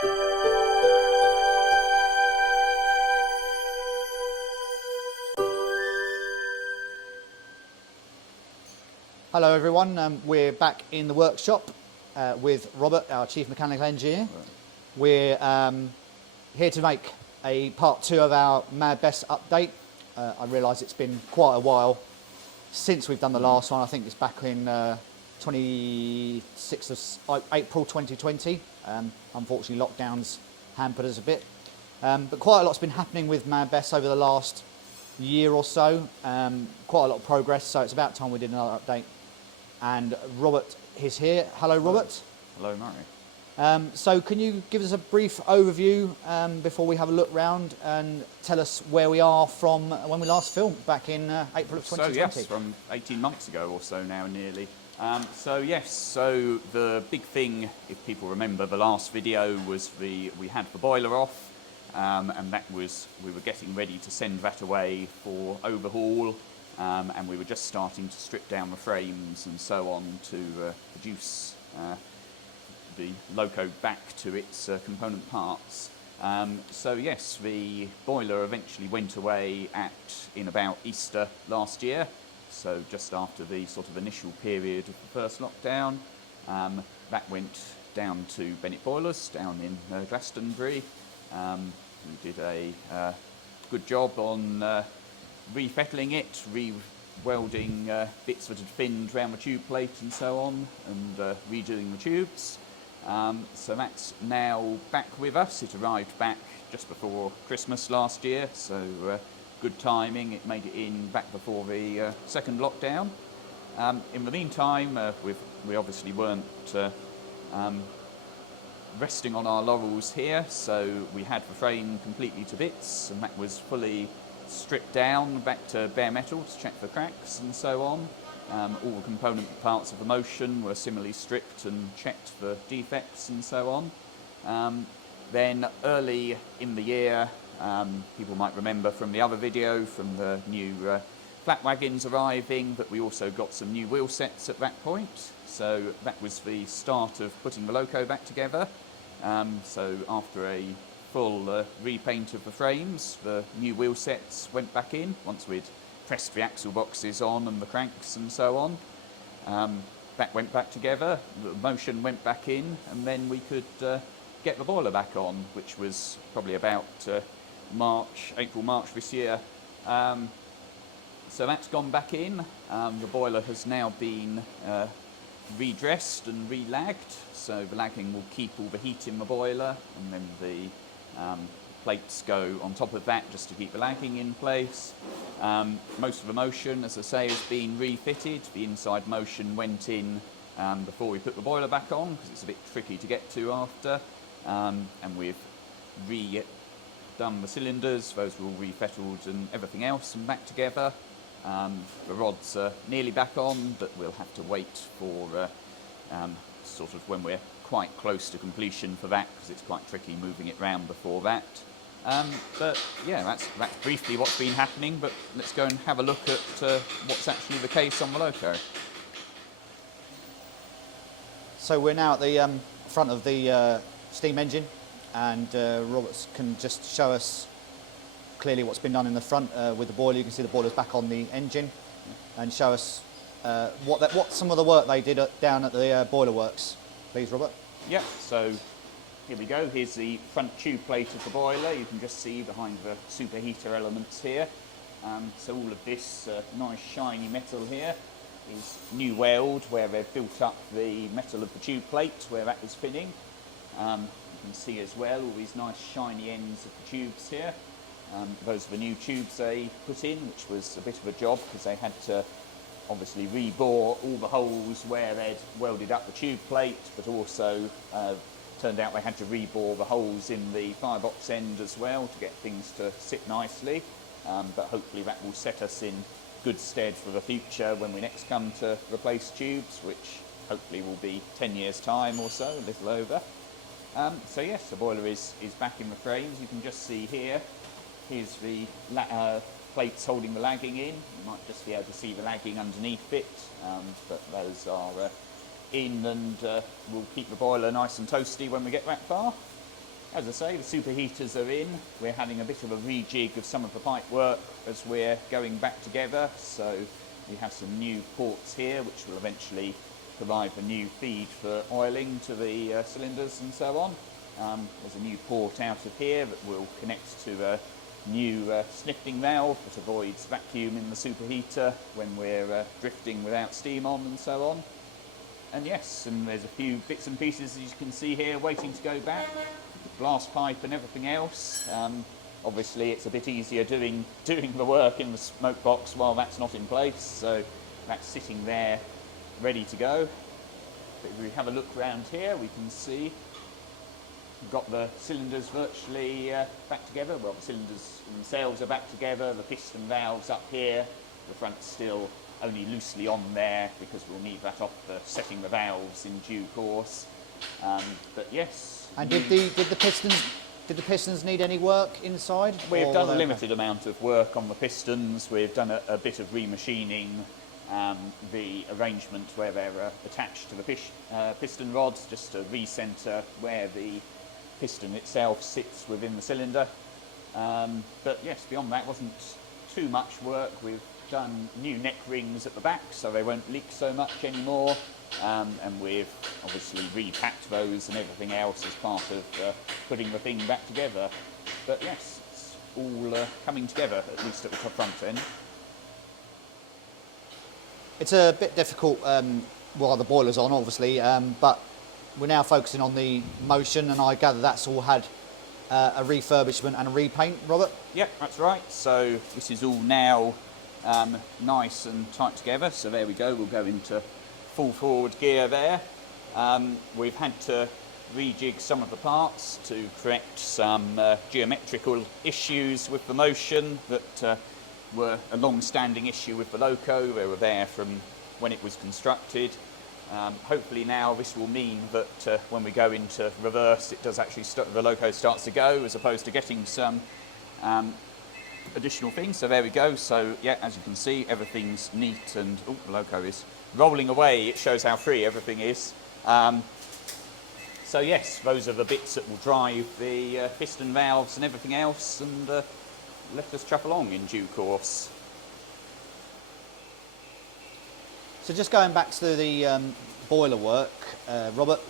Hello everyone, we're back in the workshop with Robert, our Chief Mechanical Engineer. Right. We're here to make a part 2 of our Mad Bess update. I realise it's been quite a while since we've done the last one. I think it's back in 26th of April 2020. Unfortunately lockdowns hampered us a bit. But quite a lot's been happening with Mad Bess over the last year or so. Quite a lot of progress, so it's about time we did another update. And Robert is here. Hello, Robert. Hello, Murray. So can you give us a brief overview before we have a look round and tell us where we are from when we last filmed back in April of 2020? So yes, from 18 months ago or so now nearly. So the big thing, if people remember the last video, was we had the boiler off and that was, we were getting ready to send that away for overhaul. And we were just starting to strip down the frames and so on to produce the loco back to its component parts. So yes, the boiler eventually went away in about Easter last year, so just after the sort of initial period of the first lockdown. That went down to Bennett Boilers down in Glastonbury. We did a good job on refettling it, re-welding bits that had thinned around the tube plate and so on, and redoing the tubes. So that's now back with us. It arrived back just before Christmas last year, so good timing. It made it in back before the second lockdown. In the meantime, we obviously weren't resting on our laurels here, so we had the frame completely to bits, and that was fully stripped down back to bare metal to check for cracks and so on. All the component parts of the motion were similarly stripped and checked for defects and so on. Then early in the year, people might remember from the other video, from the new flat wagons arriving, that we also got some new wheel sets at that point. So that was the start of putting the loco back together. So after a full repaint of the frames, the new wheel sets went back in once we'd pressed the axle boxes on and the cranks and so on. That went back together, the motion went back in, and then we could get the boiler back on, which was probably about April, March this year. So that's gone back in. The boiler has now been redressed and re-lagged, so the lagging will keep all the heat in the boiler, and then the plates go on top of that just to keep the lagging in place. Most of the motion, as I say, has been refitted. The inside motion went in before we put the boiler back on, because it's a bit tricky to get to after. And we've redone the cylinders, those were all refettled and everything else, and back together. The rods are nearly back on, but we'll have to wait for sort of when we're quite close to completion for that, because it's quite tricky moving it round before that. But yeah, that's briefly what's been happening, but let's go and have a look at what's actually the case on the loco. So we're now at the front of the steam engine, and Robert can just show us clearly what's been done in the front with the boiler. You can see the boiler's back on the engine, and show us what some of the work they did down at the boiler works. Please, Robert. Yep, so here we go. Here's the front tube plate of the boiler. You can just see behind the superheater elements here. So all of this nice shiny metal here is new weld, where they've built up the metal of the tube plate where that was thinning. You can see as well all these nice shiny ends of the tubes here. Those are the new tubes they put in, which was a bit of a job because they had to obviously rebore all the holes where they'd welded up the tube plate, but also turned out they had to rebore the holes in the firebox end as well to get things to sit nicely. But hopefully that will set us in good stead for the future when we next come to replace tubes, which hopefully will be 10 years time or so, a little over. So yes, the boiler is back in the frames. You can just see here, here's the plates holding the lagging in. You might just be able to see the lagging underneath it, but those are in, and will keep the boiler nice and toasty when we get that far. As I say, the superheaters are in. We're having a bit of a rejig of some of the pipe work as we're going back together. So we have some new ports here, which will eventually provide the new feed for oiling to the cylinders and so on. There's a new port out of here that will connect to a new snifting valve that avoids vacuum in the superheater when we're drifting without steam on and so on. And yes, and there's a few bits and pieces, as you can see here, waiting to go back. Glass pipe and everything else. Obviously it's a bit easier doing the work in the smoke box while that's not in place, so that's sitting there ready to go. But if we have a look around here, we can see we've got the cylinders virtually back together. Well, the cylinders themselves are back together, the piston valves up here, the front's still only loosely on there because we'll need that off for setting the valves in due course. But yes. And did the pistons need any work inside? We've done a limited amount of work on the pistons. We've done a bit of remachining the arrangement where they're attached to the piston rods, just to recenter where the piston itself sits within the cylinder. But yes, beyond that wasn't too much work. We've done new neck rings at the back so they won't leak so much anymore. And we've obviously repacked those and everything else as part of putting the thing back together. But yes, it's all coming together, at least at the top front end. It's a bit difficult while the boiler's on, obviously, but we're now focusing on the motion, and I gather that's all had a refurbishment and a repaint, Robert? Yep, that's right. So this is all now nice and tight together. So there we go, we'll go into full forward gear there. We've had to rejig some of the parts to correct some geometrical issues with the motion that were a long-standing issue with the loco. They were there from when it was constructed. Hopefully now this will mean that when we go into reverse, it does actually the loco starts to go, as opposed to getting some additional things. So there we go. So yeah, as you can see, everything's neat and the loco is rolling away. It shows how free everything is. So yes, those are the bits that will drive the piston valves and everything else, and let us chuff along in due course. So just going back to the boiler work, Robert,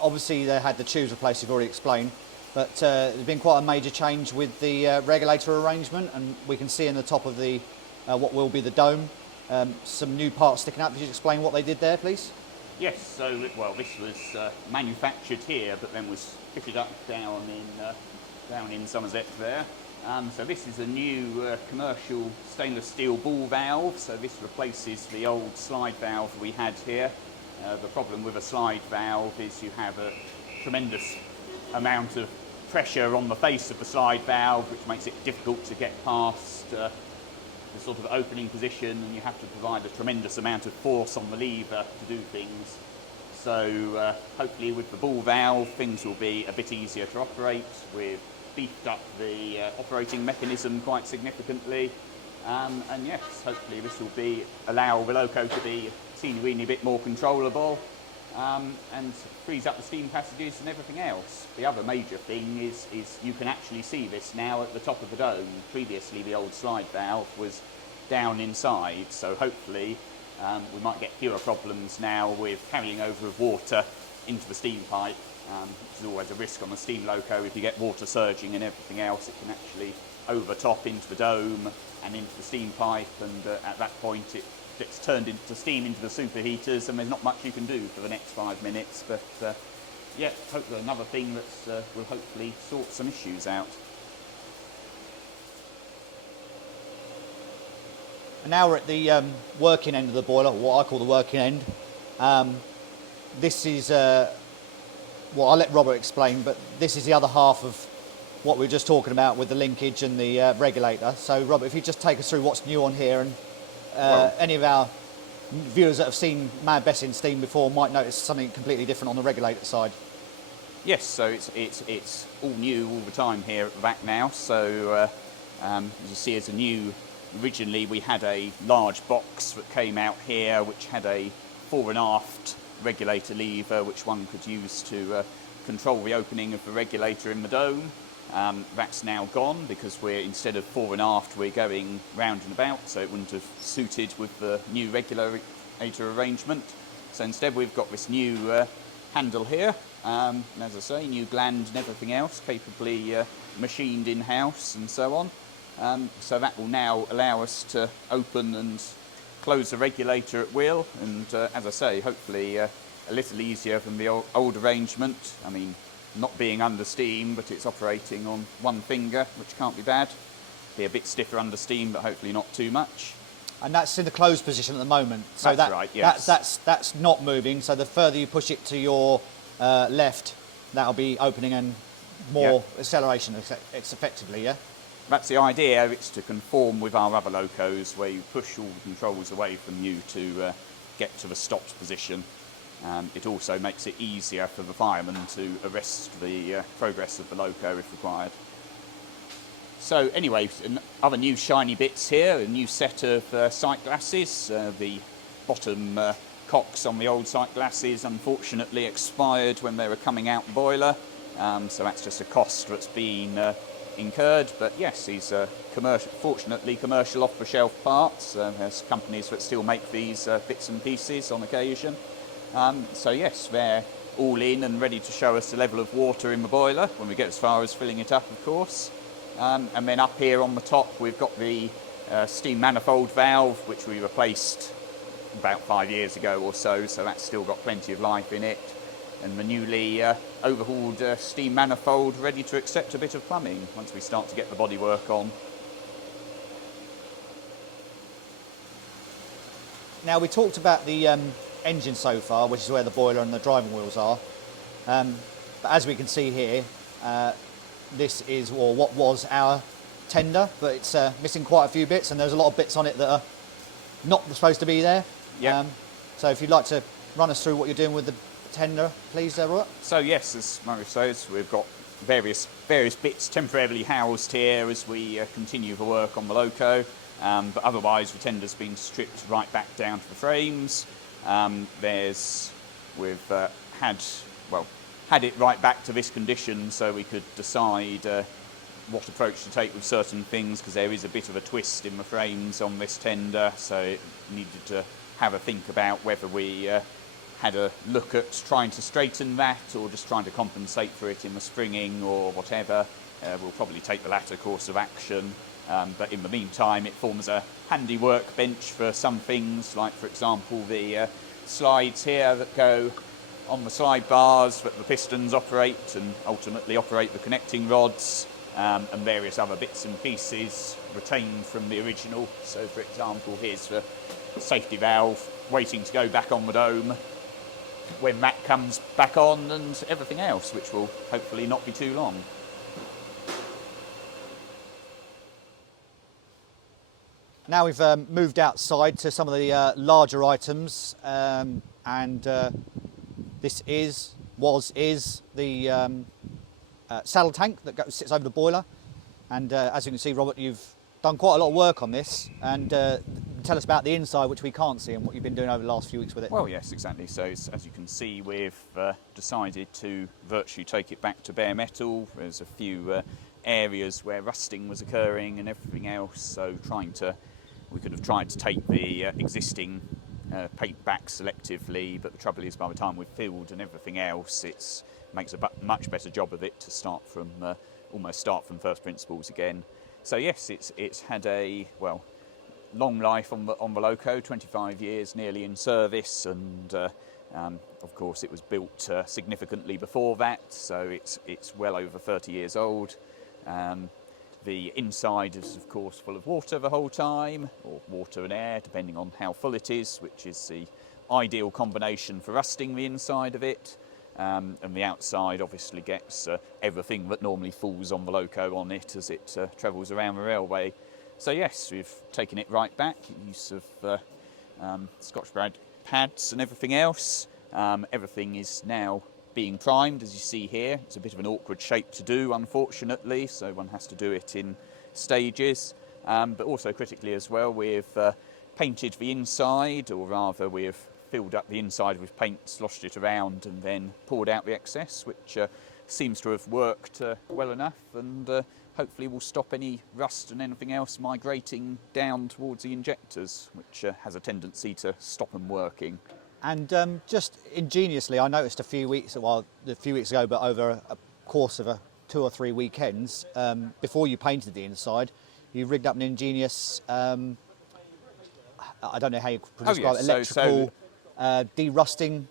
obviously they had the tubes replaced, you've already explained, but there's been quite a major change with the regulator arrangement, and we can see in the top of the what will be the dome some new parts sticking out. Could you explain what they did there, please? Yes, so well, this was manufactured here, but then was fitted up down in Somerset there. So this is a new commercial stainless steel ball valve. So this replaces the old slide valve we had here. The problem with a slide valve is you have a tremendous amount of pressure on the face of the slide valve, which makes it difficult to get past the sort of opening position, and you have to provide a tremendous amount of force on the lever to do things. So hopefully with the ball valve, things will be a bit easier to operate. We've beefed up the operating mechanism quite significantly, and yes, hopefully this will allow the loco to be teeny-weeny bit more controllable, and frees up the steam passages and everything else. The other major thing is you can actually see this now at the top of the dome. Previously the old slide valve was down inside, so hopefully we might get fewer problems now with carrying over of water into the steam pipe. Which is always a risk on the steam loco. If you get water surging and everything else, it can actually overtop into the dome and into the steam pipe, and at that point it gets turned into steam into the superheaters, and there's not much you can do for the next 5 minutes. But yeah, another thing that will hopefully sort some issues out. And now we're at the working end of the boiler, what I call the working end. This is well, I'll let Robert explain, but this is the other half of what we were just talking about with the linkage and the regulator. So Robert, if you just take us through what's new on here, and any of our viewers that have seen Mad Bess in steam before might notice something completely different on the regulator side. Yes, so it's all new all the time here at the back now. So as you see, as a new, originally we had a large box that came out here which had a fore and aft regulator lever which one could use to control the opening of the regulator in the dome. That's now gone because we're, instead of fore and aft, we're going round and about, so it wouldn't have suited with the new regulator arrangement. So instead we've got this new handle here, and as I say, new gland and everything else, capably machined in-house and so on. So that will now allow us to open and close the regulator at will, and as I say, hopefully a little easier than the old arrangement. I mean, not being under steam, but it's operating on one finger, which can't be bad. Be a bit stiffer under steam, but hopefully not too much. And that's in the closed position at the moment. So that's right, yes. That's not moving. So the further you push it to your left, that'll be opening and more acceleration. It's effectively, yeah. That's the idea. It's to conform with our other locos, where you push all the controls away from you to get to the stopped position. It also makes it easier for the fireman to arrest the progress of the loco if required. So anyway, other new shiny bits here, a new set of sight glasses. The bottom cocks on the old sight glasses unfortunately expired when they were coming out the boiler, so that's just a cost that's been incurred. But yes, these are fortunately commercial off-the-shelf parts. There's companies that still make these bits and pieces on occasion. So yes, they're all in and ready to show us the level of water in the boiler when we get as far as filling it up, of course. And then up here on the top we've got the steam manifold valve, which we replaced about 5 years ago or so that's still got plenty of life in it. And the newly overhauled steam manifold ready to accept a bit of plumbing once we start to get the bodywork on. Now, we talked about the engine so far, which is where the boiler and the driving wheels are. But as we can see here, this is what was our tender, but it's missing quite a few bits, and there's a lot of bits on it that are not supposed to be there. Yeah. So if you'd like to run us through what you're doing with the tender, please, Robert. So yes, as Murray says, we've got various bits temporarily housed here as we continue the work on the loco, but otherwise the tender's been stripped right back down to the frames. We've had it right back to this condition so we could decide what approach to take with certain things, because there is a bit of a twist in the frames on this tender, so it needed to have a think about whether we had a look at trying to straighten that or just trying to compensate for it in the springing or whatever. We'll probably take the latter course of action, but in the meantime it forms a handy workbench for some things, like for example the slides here that go on the slide bars that the pistons operate and ultimately operate the connecting rods, and various other bits and pieces retained from the original. So for example, here's the safety valve waiting to go back on the dome when that comes back on, and everything else, which will hopefully not be too long. Now we've moved outside to some of the larger items, and this is the saddle tank that sits over the boiler. And as you can see, Robert, you've done quite a lot of work on this, and tell us about the inside, which we can't see, and what you've been doing over the last few weeks with it. Well, yes, exactly. So as you can see, we've decided to virtually take it back to bare metal. There's a few areas where rusting was occurring and everything else, so we could have tried to take the existing paint back selectively, but the trouble is, by the time we've filled and everything else, it makes a much better job of it to almost start from first principles again. So yes, it's had a long life on the loco, 25 years nearly in service, and of course it was built significantly before that, so it's well over 30 years old. The inside is of course full of water the whole time, or water and air depending on how full it is, which is the ideal combination for rusting the inside of it. And the outside obviously gets everything that normally falls on the loco on it as it travels around the railway. So yes, we've taken it right back, use of Scotch-Brite pads and everything else. Everything is now being primed, as you see here. It's a bit of an awkward shape to do, unfortunately, so one has to do it in stages. But also critically as well, we've painted the inside, or rather we've filled up the inside with paint, sloshed it around, and then poured out the excess, which seems to have worked well enough, and hopefully will stop any rust and anything else migrating down towards the injectors, which has a tendency to stop them working. And just ingeniously, I noticed a few weeks ago, but over a course of 2 or 3 weekends, before you painted the inside, you rigged up an ingenious, I don't know how you could describe it, electrical derusting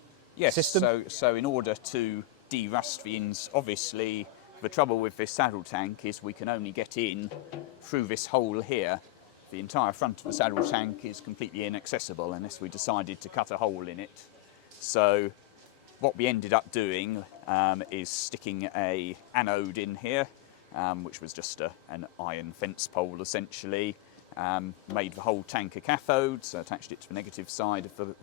system. So in order to derust the ins, obviously the trouble with this saddle tank is we can only get in through this hole here. The entire front of the saddle tank is completely inaccessible unless we decided to cut a hole in it. So what we ended up doing is sticking a anode in here, which was just an iron fence pole essentially. Made the whole tank a cathode, so attached it to the negative side of the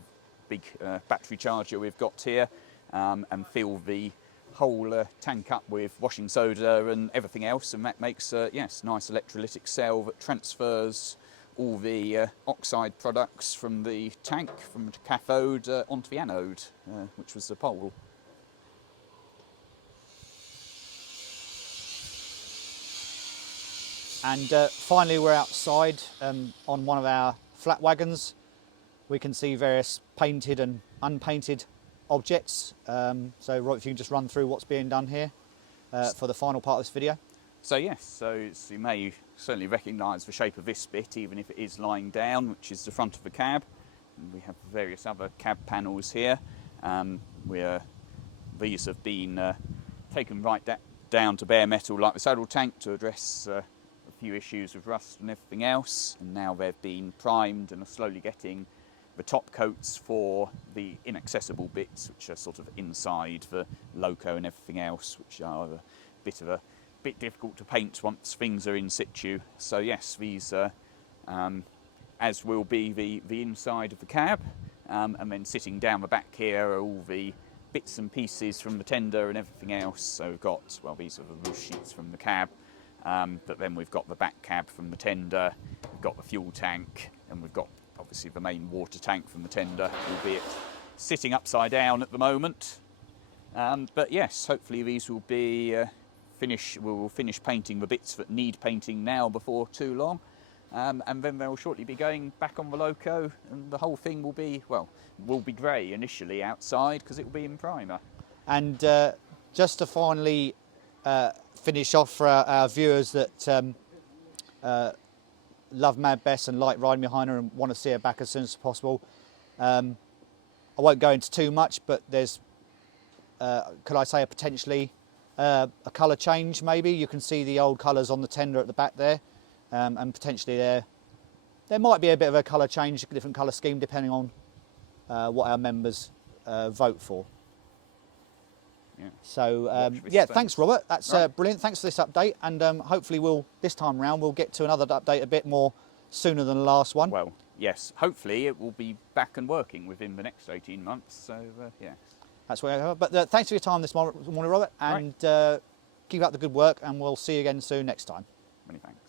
big battery charger we've got here, and fill the whole tank up with washing soda and everything else, and that makes a nice electrolytic cell that transfers all the oxide products from the tank, from the cathode, onto the anode, which was the pole. And finally, we're outside on one of our flat wagons. We can see various painted and unpainted objects. So Rob, if you can just run through what's being done here for the final part of this video. So yes, so you may certainly recognise the shape of this bit, even if it is lying down, which is the front of the cab. And we have various other cab panels here. These have been taken right down to bare metal like the saddle tank to address a few issues with rust and everything else, and now they've been primed and are slowly getting the top coats for the inaccessible bits, which are sort of inside the loco and everything else, which are a bit difficult to paint once things are in situ. So yes, these as will be the inside of the cab, and then sitting down the back here are all the bits and pieces from the tender and everything else. So we've got, well, these are the roof sheets from the cab, but then we've got the back cab from the tender, we've got the fuel tank, and we've got obviously the main water tank from the tender, albeit sitting upside down at the moment. But yes, hopefully these will be we'll finish painting the bits that need painting now before too long, and then they'll shortly be going back on the loco, and the whole thing will be grey initially outside because it will be in primer. And just to finally finish off for our viewers that love Mad Bess and like riding behind her and want to see her back as soon as possible, I won't go into too much, but there's, could I say, a potentially a colour change maybe. You can see the old colours on the tender at the back there, and potentially there might be a bit of a colour change, a different colour scheme depending on what our members vote for. Yeah. So thanks Robert, that's brilliant. Thanks for this update, and hopefully this time round we'll get to another update a bit more sooner than the last one. Well, yes, hopefully it will be back and working within the next 18 months, so yes. That's where I have. But thanks for your time this morning, Robert, and keep up the good work, and we'll see you again soon next time. Many thanks.